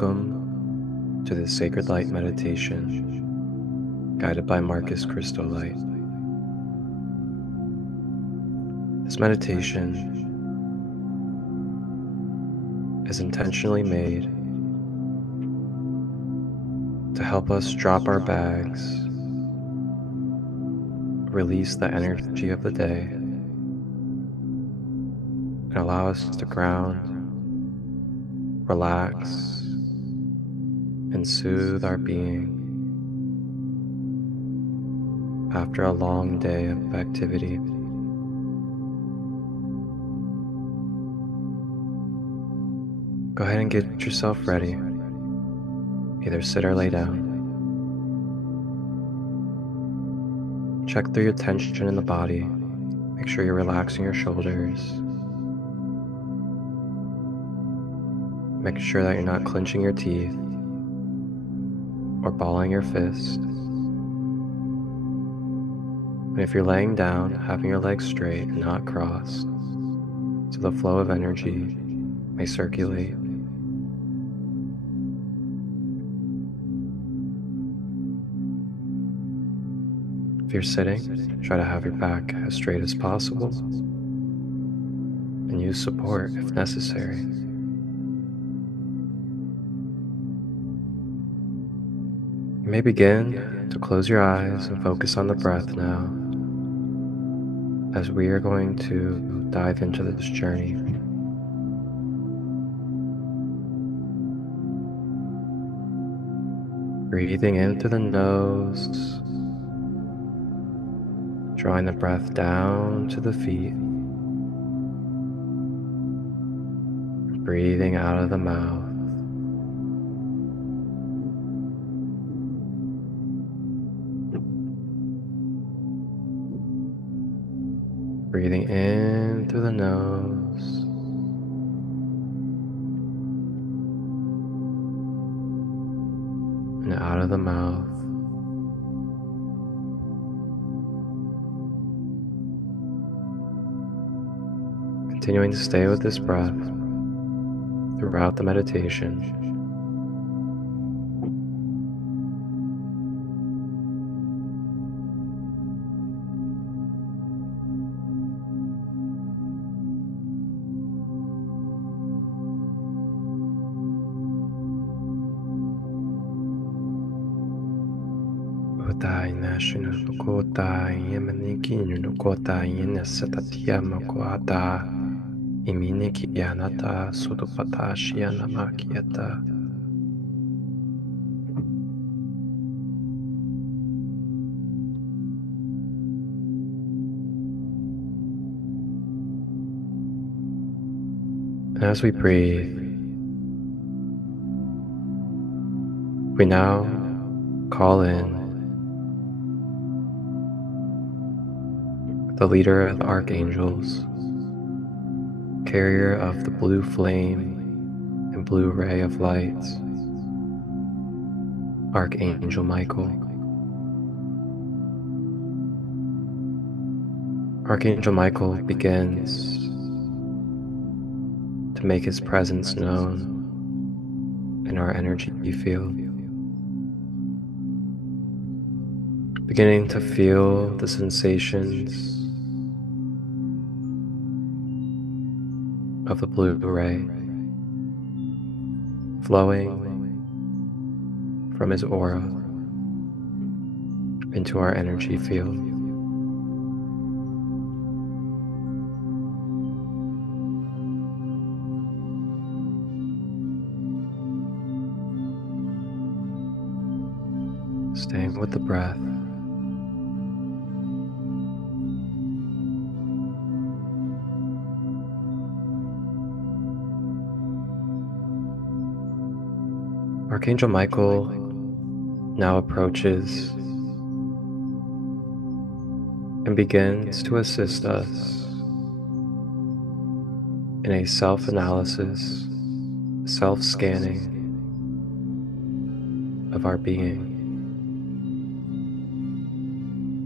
Welcome to this Sacred Light meditation, guided by Marcus Christolight. This meditation is intentionally made to help us drop our bags, release the energy of the day, and allow us to ground, relax, and soothe our being after a long day of activity. Go ahead and get yourself ready. Either sit or lay down. Check through your tension in the body. Make sure you're relaxing your shoulders. Make sure that you're not clenching your teeth or balling your fist. And if you're laying down, having your legs straight and not crossed, so the flow of energy may circulate. If you're sitting, try to have your back as straight as possible and use support if necessary. You may begin to close your eyes and focus on the breath now, as we are going to dive into this journey. Breathing in through the nose, drawing the breath down to the feet, breathing out of the mouth. Breathing in through the nose, and out of the mouth. Continuing to stay with this breath throughout the meditation. And as we breathe, we now call in the leader of the archangels, carrier of the blue flame and blue ray of light, Archangel Michael. Archangel Michael begins to make his presence known in our energy field, beginning to feel the sensations of the blue ray flowing from his aura into our energy field. Staying with the breath. Archangel Michael now approaches and begins to assist us in a self-analysis, self-scanning of our being.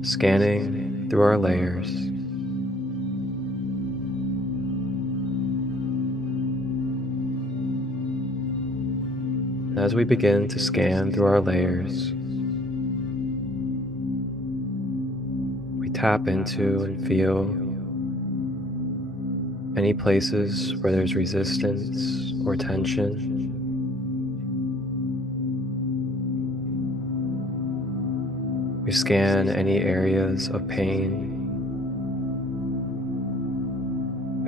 Scanning through our layers, As we begin to scan through our layers, we tap into and feel any places where there's resistance or tension. We scan any areas of pain,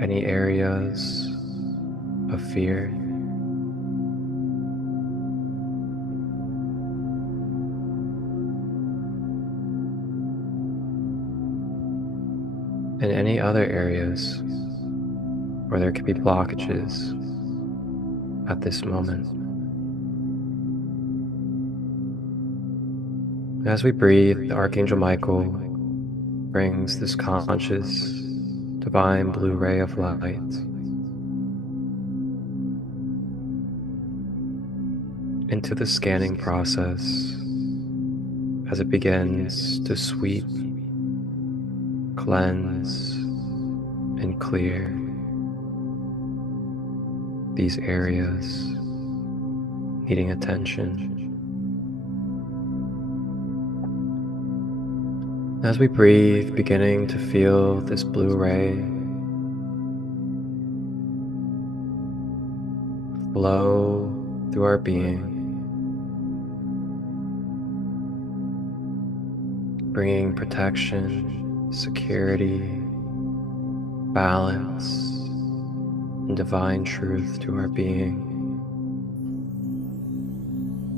any areas of fear. And any other areas where there could be blockages at this moment. As we breathe, Archangel Michael brings this conscious, divine blue ray of light into the scanning process as it begins to sweep, cleanse, and clear these areas needing attention. As we breathe, beginning to feel this blue ray flow through our being, bringing protection, security, balance, and divine truth to our being,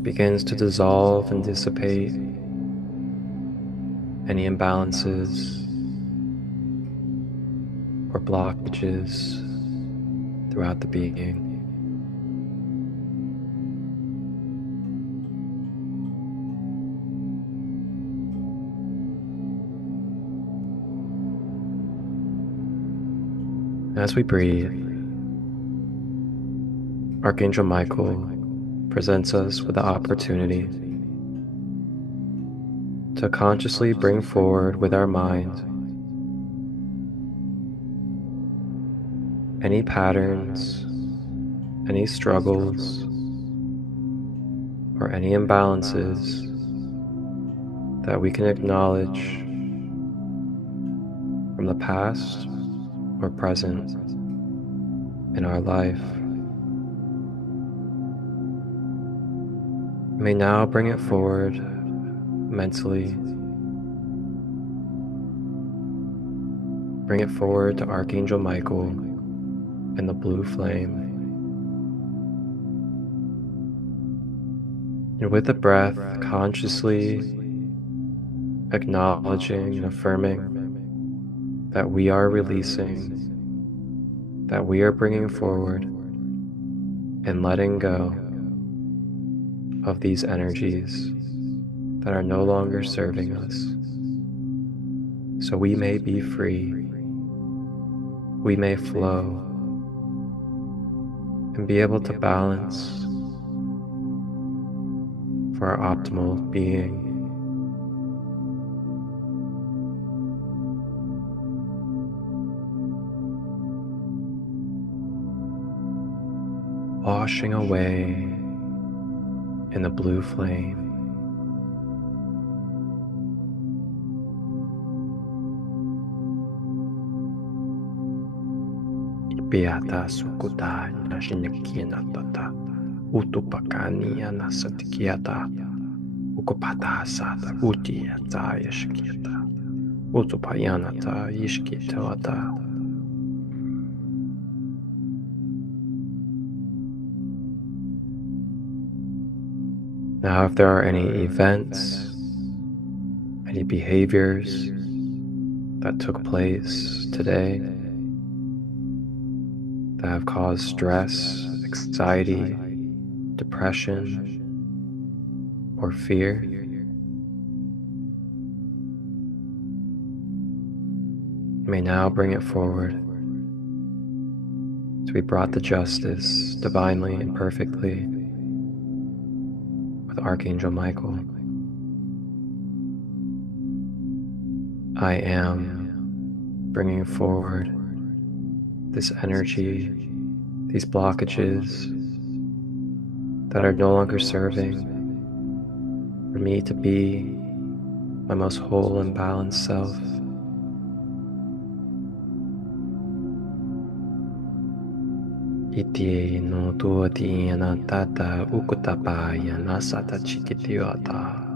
begins to dissolve and dissipate any imbalances or blockages throughout the being. As we breathe, Archangel Michael presents us with the opportunity to consciously bring forward with our mind any patterns, any struggles, or any imbalances that we can acknowledge from the past or present in our life. We may now bring it forward mentally. Bring it forward to Archangel Michael and the blue flame. And with the breath, consciously acknowledging and affirming that we are releasing, that we are bringing forward and letting go of these energies that are no longer serving us, so we may be free, we may flow, and be able to balance for our optimal being. Washing away in the blue flame. Piata sukuta nashinekiana tata utupakani anasatikiata ukupata sata utia ta yashkiata utupayana ta yishkitata. Now, if there are any events, any behaviors that took place today that have caused stress, anxiety, depression, or fear, you may now bring it forward to be brought to justice divinely and perfectly with Archangel Michael. I am bringing forward this energy, these blockages that are no longer serving for me to be my most whole and balanced self. Iti no tuati anatata ukutapa yanasata chikitiota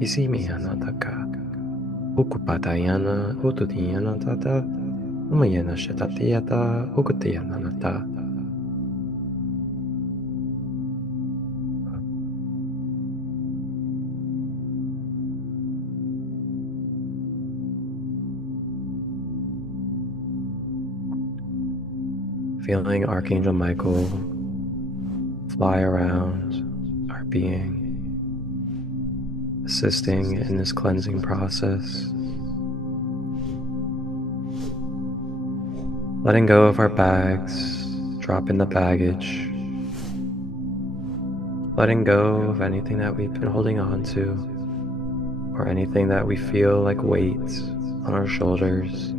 isimi anataka ukupatayana ututiyanatata umayana shatatiyata ukutiyanata. Feeling Archangel Michael fly around our being, assisting in this cleansing process. Letting go of our bags, dropping the baggage, letting go of anything that we've been holding on to, or anything that we feel like weights on our shoulders.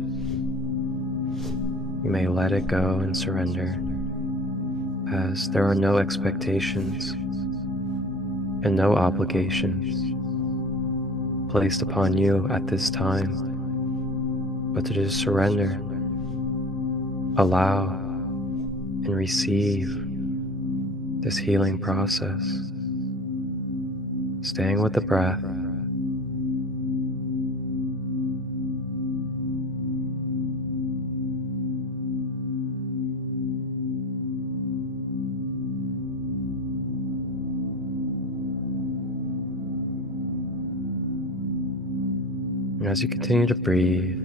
You may let it go and surrender, as there are no expectations and no obligations placed upon you at this time, but to just surrender, allow, and receive this healing process, staying with the breath. As you continue to breathe,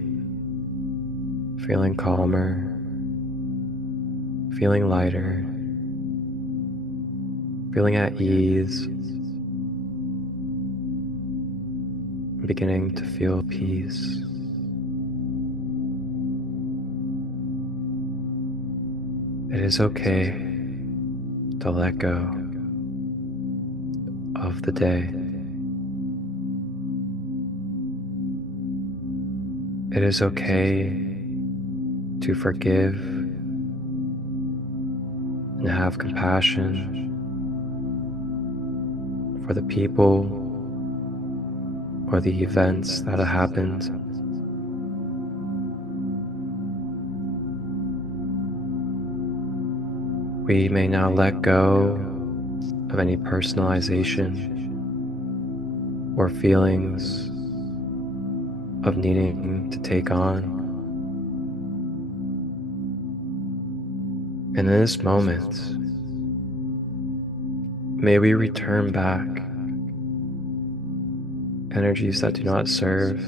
feeling calmer, feeling lighter, feeling at ease, beginning to feel peace. It is okay to let go of the day. It is okay to forgive and have compassion for the people or the events that have happened. We may now let go of any personalization or feelings of needing to take on. And in this moment, may we return back energies that do not serve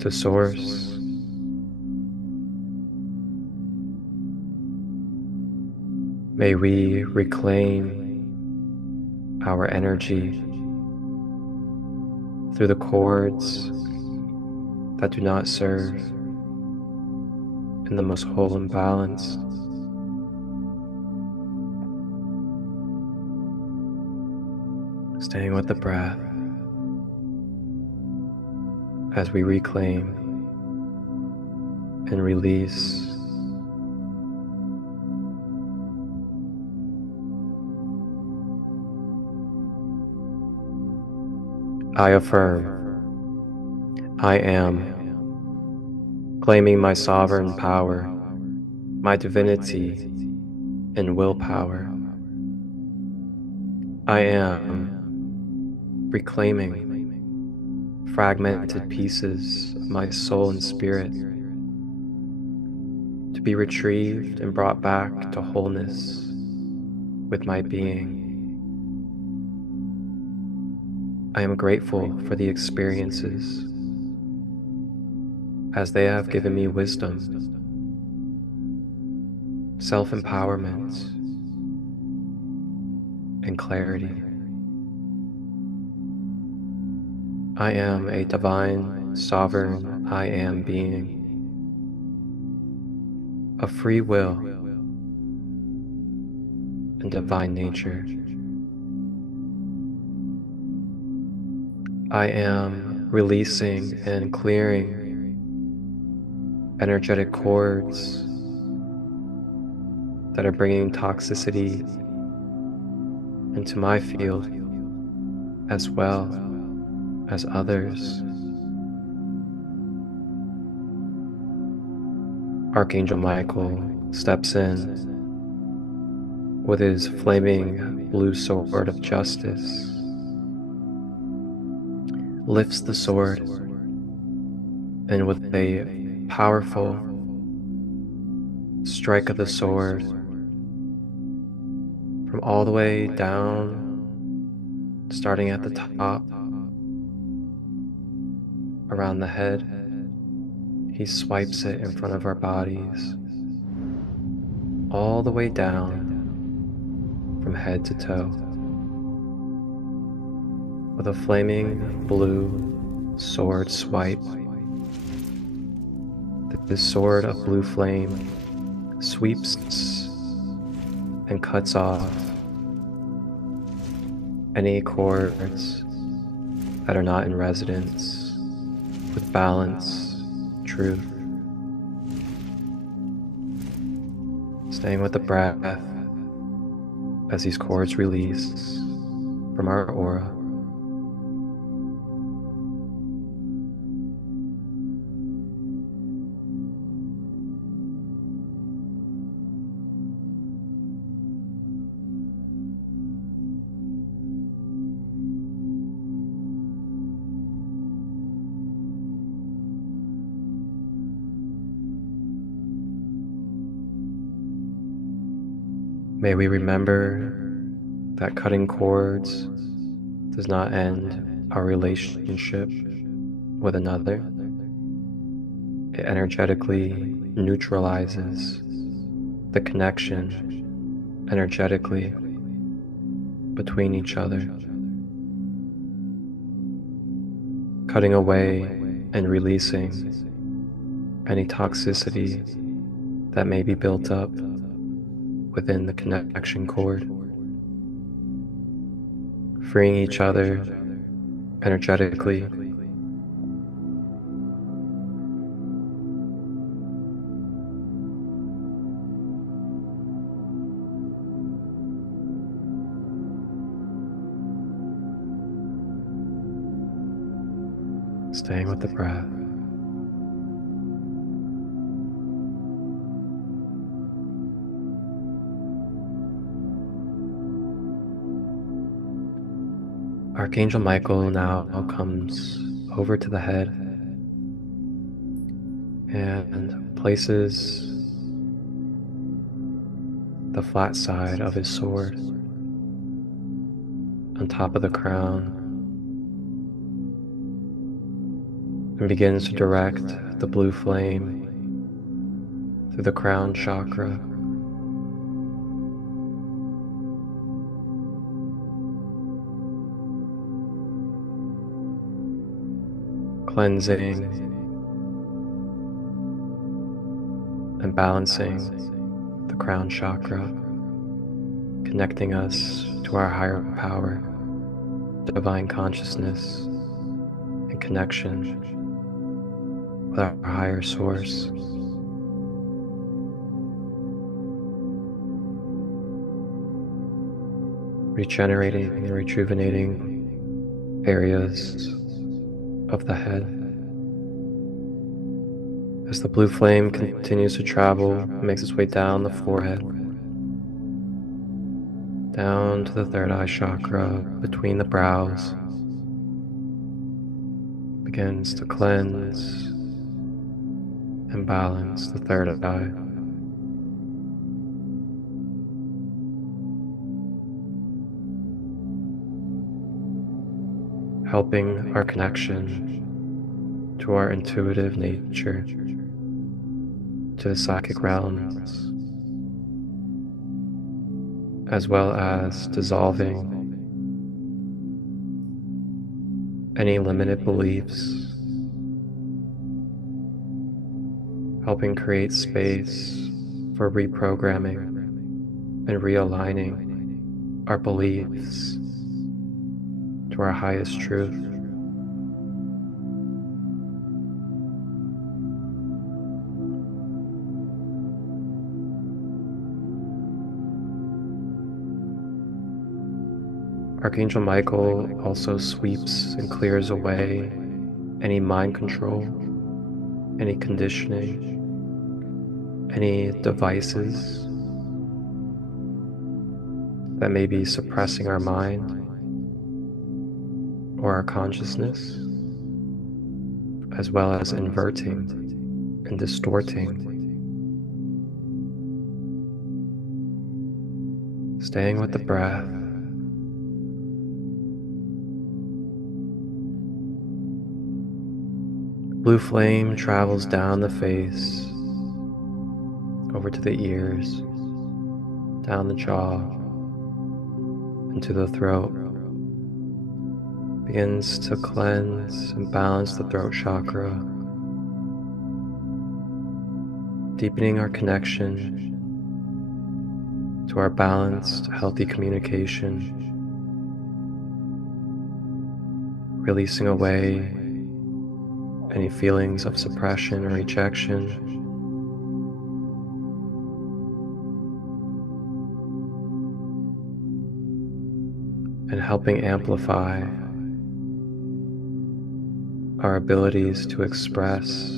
to Source. May we reclaim our energy through the cords that do not serve in the most whole and balanced. Staying with the breath as we reclaim and release. I affirm, I am, claiming my sovereign power, my divinity, and willpower. I am reclaiming fragmented pieces of my soul and spirit to be retrieved and brought back to wholeness with my being. I am grateful for the experiences as they have given me wisdom, self-empowerment, and clarity. I am a divine, sovereign I am being, of free will and divine nature. I am releasing and clearing energetic cords that are bringing toxicity into my field as well as others. Archangel Michael steps in with his flaming blue sword of justice, lifts the sword, and with a powerful strike of the sword from all the way down, starting at the top, around the head, he swipes it in front of our bodies, all the way down from head to toe, with a flaming blue sword swipe. This sword of blue flame sweeps and cuts off any cords that are not in resonance with balance, truth. Staying with the breath as these cords release from our aura. May we remember that cutting cords does not end our relationship with another. It energetically neutralizes the connection energetically between each other. Cutting away and releasing any toxicity that may be built up within the connection cord, freeing each other energetically, staying with the breath. Archangel Michael now comes over to the head and places the flat side of his sword on top of the crown and begins to direct the blue flame through the crown chakra, cleansing and balancing the crown chakra, connecting us to our higher power, divine consciousness, and connection with our higher source. Regenerating and rejuvenating areas of the head. As the blue flame continues to travel, it makes its way down the forehead, down to the third eye chakra between the brows, begins to cleanse and balance the third eye. Helping our connection to our intuitive nature, to the psychic realms, as well as dissolving any limited beliefs, helping create space for reprogramming and realigning our beliefs to our highest truth. Archangel Michael also sweeps and clears away any mind control, any conditioning, any devices that may be suppressing our mind or our consciousness, as well as inverting and distorting. Staying with the breath. Blue flame travels down the face, over to the ears, down the jaw, into the throat. Begins to cleanse and balance the throat chakra, deepening our connection to our balanced, healthy communication, releasing away any feelings of suppression or rejection, and helping amplify our abilities to express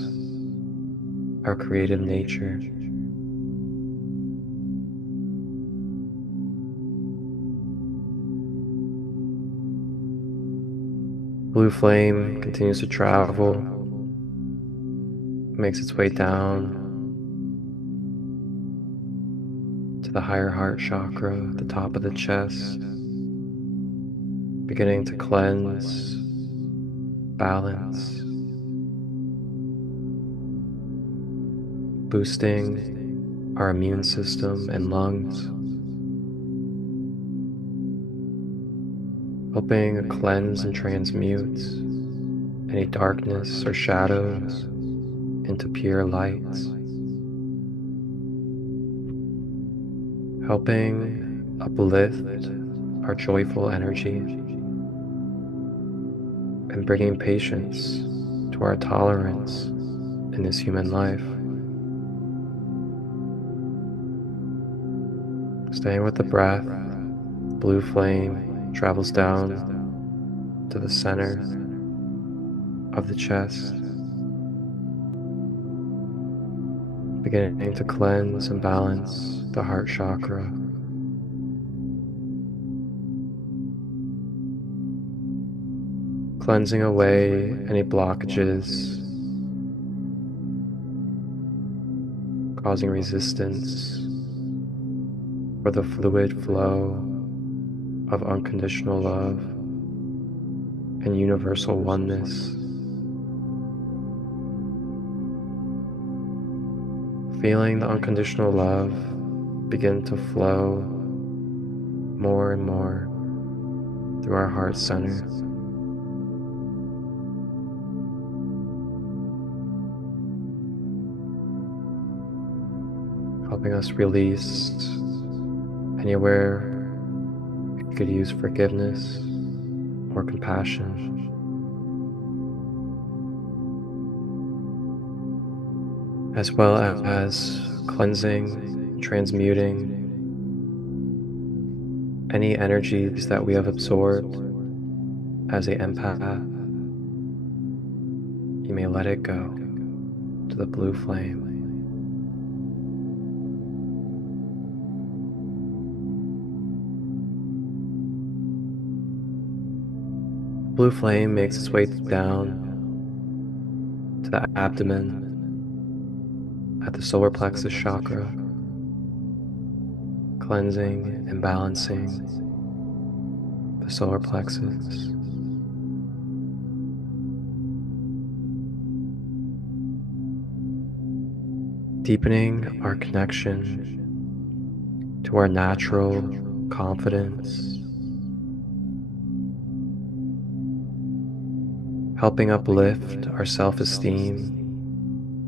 our creative nature. Blue flame continues to travel, makes its way down to the higher heart chakra, the top of the chest, beginning to cleanse, balance, boosting our immune system and lungs, helping cleanse and transmute any darkness or shadows into pure lights, helping uplift our joyful energy and bringing patience to our tolerance in this human life. Staying with the breath, blue flame travels down to the center of the chest, beginning to cleanse and balance the heart chakra. Cleansing away any blockages, causing resistance for the fluid flow of unconditional love and universal oneness. Feeling the unconditional love begin to flow more and more through our heart center. Helping us release anywhere we could use forgiveness or compassion. As well as cleansing, transmuting any energies that we have absorbed as an empath. You may let it go to the blue flame. Blue flame makes its way down to the abdomen at the solar plexus chakra, cleansing and balancing the solar plexus. Deepening our connection to our natural confidence, helping uplift our self-esteem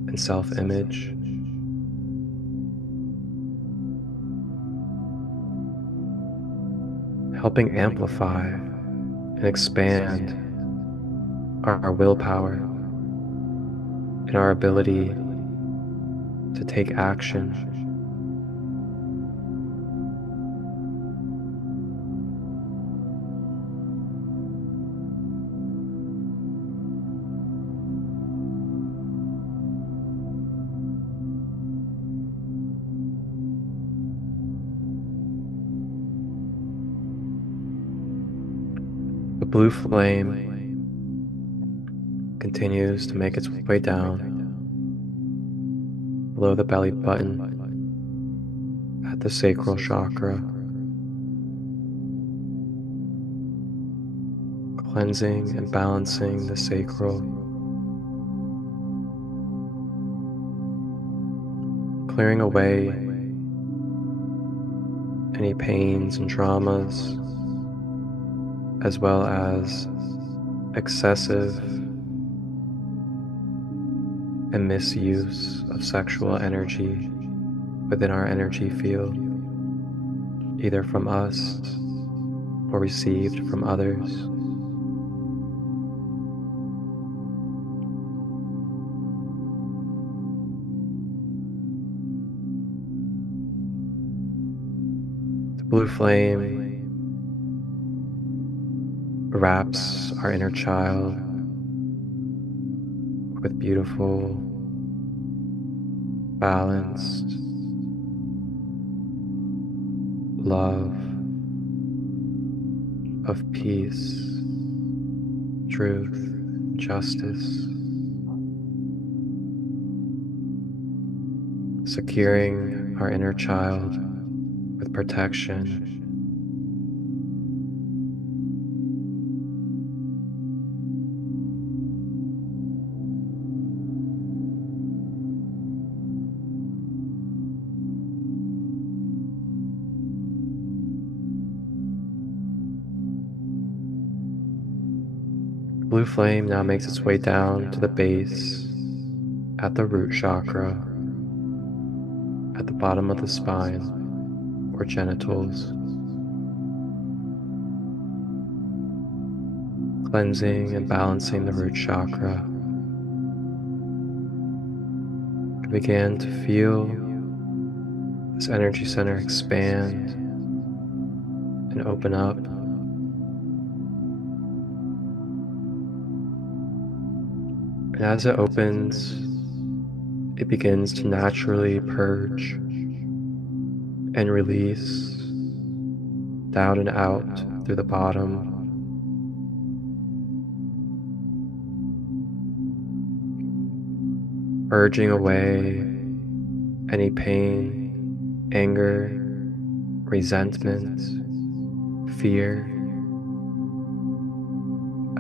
and self-image. Helping amplify and expand our willpower and our ability to take action. blue flame continues to make its way down below the belly button at the sacral chakra, cleansing and balancing the sacral, clearing away any pains and traumas, as well as excessive and misuse of sexual energy within our energy field, either from us or received from others. The blue flame wraps our inner child with beautiful, balanced love of peace, truth, justice, securing our inner child with protection, blue flame now makes its way down to the base at the root chakra, at the bottom of the spine or genitals, cleansing and balancing the root chakra. You begin to feel this energy center expand and open up. And as it opens, it begins to naturally purge and release down and out through the bottom. Purging away any pain, anger, resentment, fear,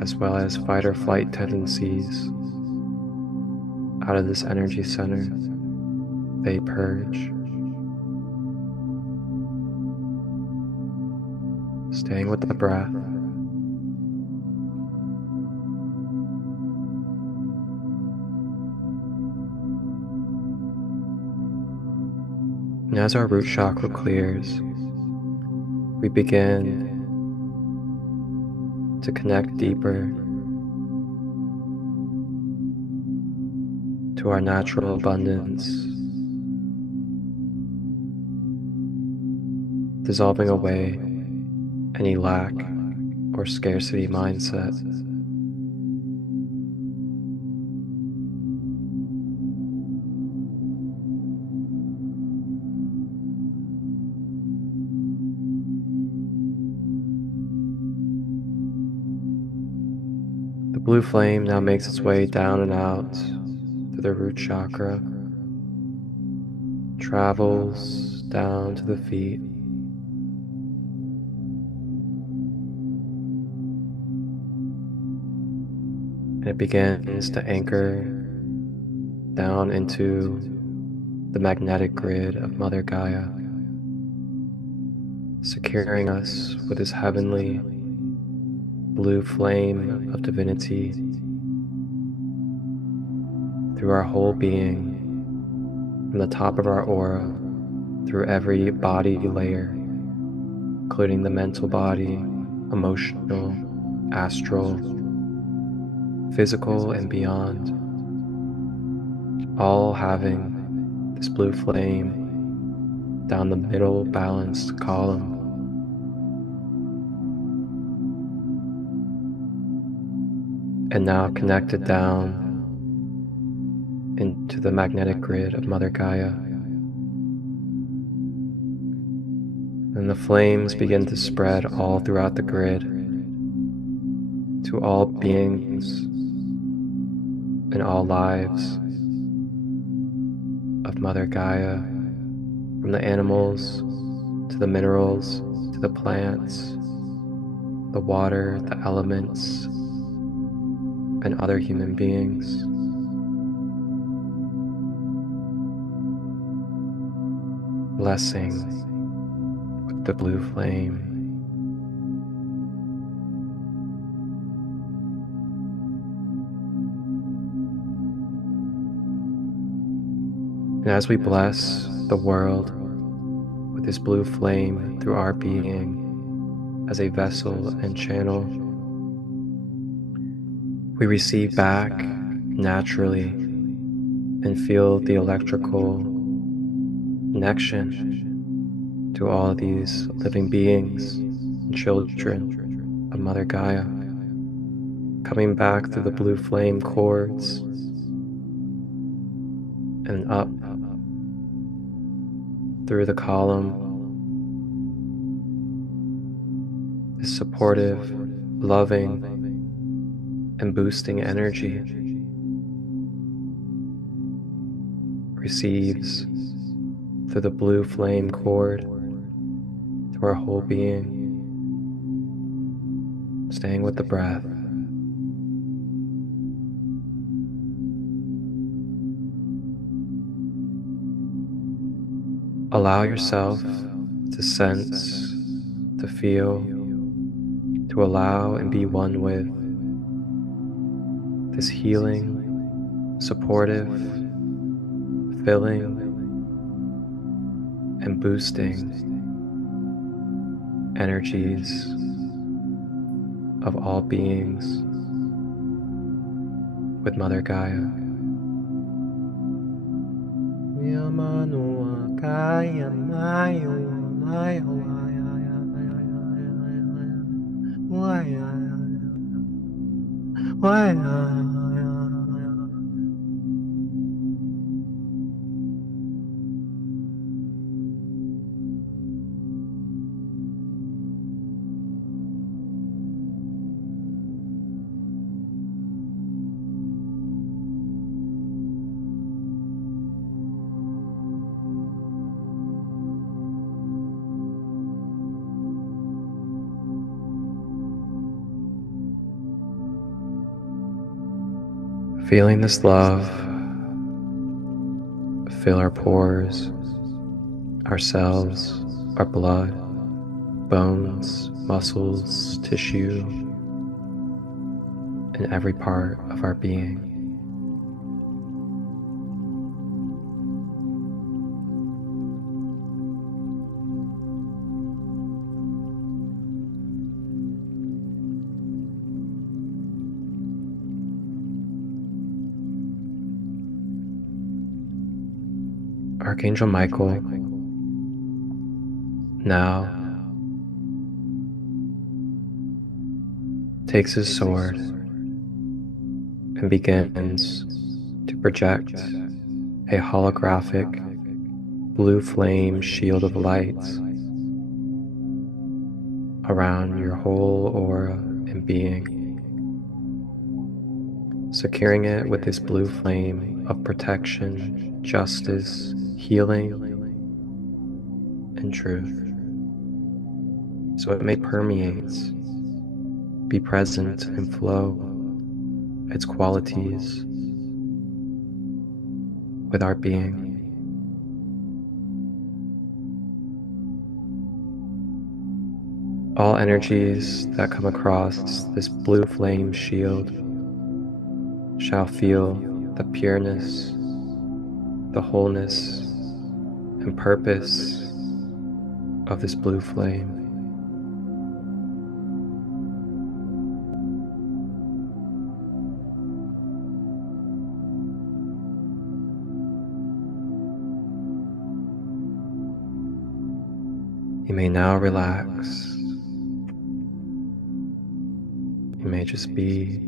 as well as fight or flight tendencies out of this energy center. They purge. Staying with the breath. And as our root chakra clears, we begin to connect deeper to our natural abundance, dissolving away any lack or scarcity mindset. The blue flame now makes its way down and out through the root chakra, travels down to the feet, and it begins to anchor down into the magnetic grid of Mother Gaia, securing us with this heavenly blue flame of divinity through our whole being, from the top of our aura, through every body layer, including the mental body, emotional, astral, physical, and beyond, all having this blue flame down the middle balanced column. And now connected down into the magnetic grid of Mother Gaia. And the flames begin to spread all throughout the grid, to all beings in all lives of Mother Gaia, from the animals to the minerals to the plants, the water, the elements, and other human beings. Blessing with the blue flame. And as we bless the world with this blue flame through our being as a vessel and channel, we receive back naturally and feel the electrical connection to all of these living beings and children of Mother Gaia, coming back through the blue flame cords and up through the column, this supportive, loving, and boosting energy receives through the blue flame cord to our whole being, staying with the breath. Allow yourself to sense, to feel, to allow and be one with this healing, supportive, filling, and boosting energies of all beings with Mother Gaia. Feeling this love fill our pores, our cells, our blood, bones, muscles, tissue, and every part of our being. Archangel Michael now takes his sword and begins to project a holographic blue flame shield of light around your whole aura and being, securing it with this blue flame of protection, justice, healing, and truth, so it may permeate, be present, and flow its qualities with our being. All energies that come across this blue flame shield shall feel the pureness, the wholeness, and purpose of this blue flame. You may now relax. You may just be.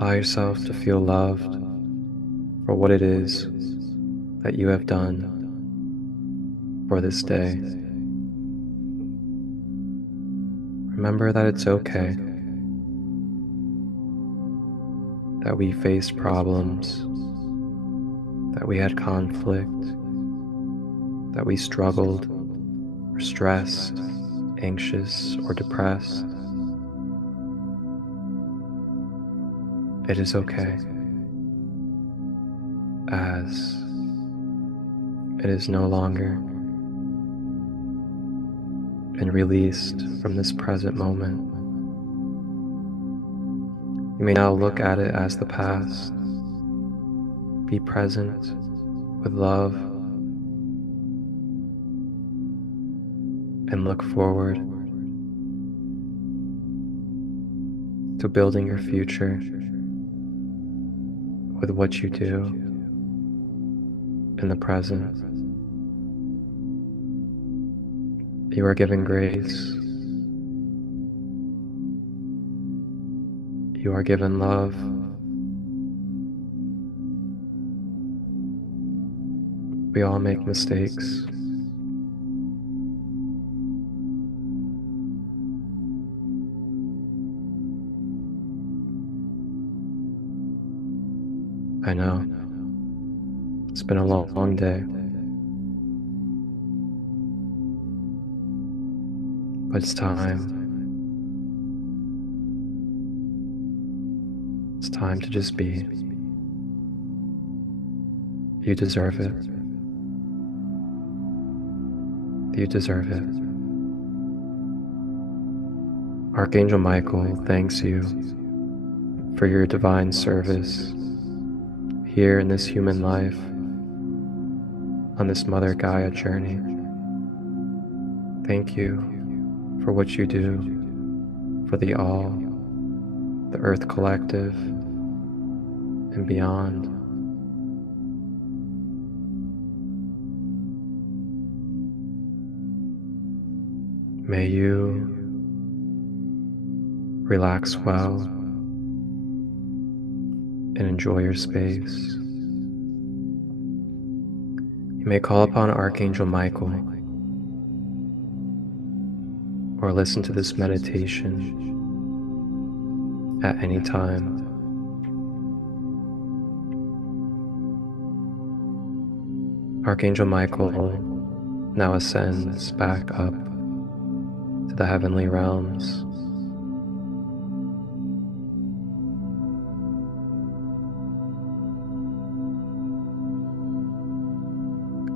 Allow yourself to feel loved for what it is that you have done for this day. remember that it's okay that we faced problems, that we had conflict, that we struggled, or stressed, anxious, or depressed. It is okay, as it is no longer and released from this present moment. You may now look at it as the past. Be present with love and look forward to building your future with what you do in the present. You are given grace. You are given love. We all make mistakes. I know. It's been a long day. But it's time. It's time to just be. You deserve it. You deserve it. Archangel Michael thanks you for your divine service here in this human life, on this Mother Gaia journey. Thank you for what you do for the All, the Earth Collective, and beyond. May you relax well and enjoy your space. You may call upon Archangel Michael or listen to this meditation at any time. Archangel Michael now ascends back up to the heavenly realms.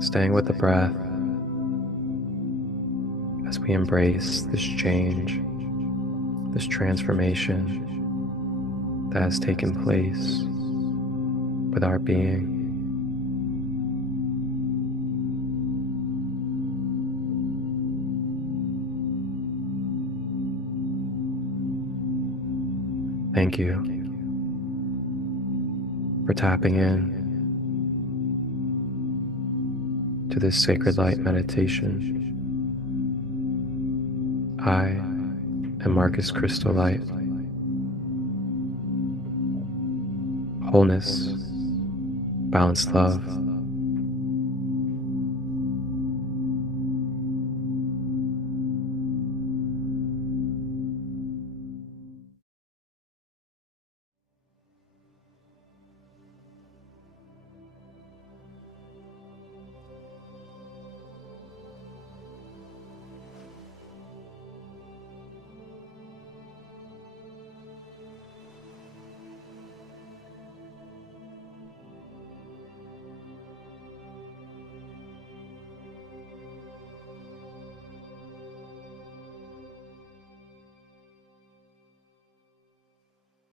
Staying with the breath as we embrace this change, this transformation that has taken place with our being. Thank you for tapping in to this sacred light meditation. I am Marcus Christolight. Wholeness, balanced love,